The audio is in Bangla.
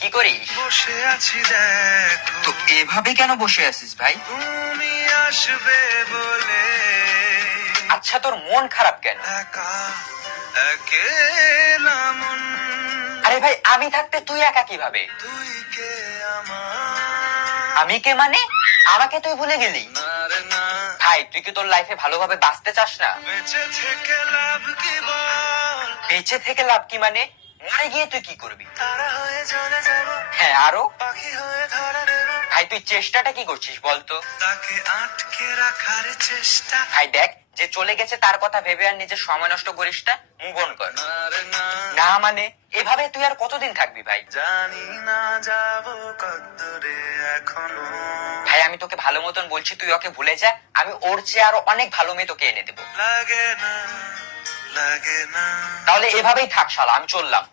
কি করিস? বসে আছি দেখো, তো এভাবে কেন বসে আছিস ভাই? তুমি আসবে বলে আচ্ছা, তোর মন খারাপ কেন? একা একেলা মন, আরে ভাই, আমি থাকতে তুই একা কিভাবে? তুই কে আমার, আমি কে মানে? আমাকে তুই ভুলে গেলি? না রে না, ভাই, তুই কি তোর লাইফে ভালোভাবে বাঁচতে চাস না? বেঁচে থেকে লাভ কি বল, বেঁচে থেকে লাভ কি মানে? মরে গিয়ে তুই কি করবি? তারা হয়ে চলে যাব, হ্যাঁ, আরো? পাখি হয়ে ধরা দেব, ভাই, তুই চেষ্টাটা কি করছিস বলতো? তাকে আটকে রাখার চেষ্টা, ভাই দেখ, যে চলে গেছে তার কথা ভেবে আর নিজের সময় নষ্ট করিস না, মুভ অন কর। না রে না, না মানে এভাবে তুই আর কতদিন থাকবি ভাই? জানি না যাব কতদূরে এখনো, ভাই, আমি তোকে ভালো মতন বলছি, তুই ওকে ভুলে যা। আমি ওর চেয়ে আরো অনেক ভালো মেয়ে তোকে এনে দেবো। লাগে না, লাগে না। তাহলে এভাবেই থাক শালা, আমি চললাম।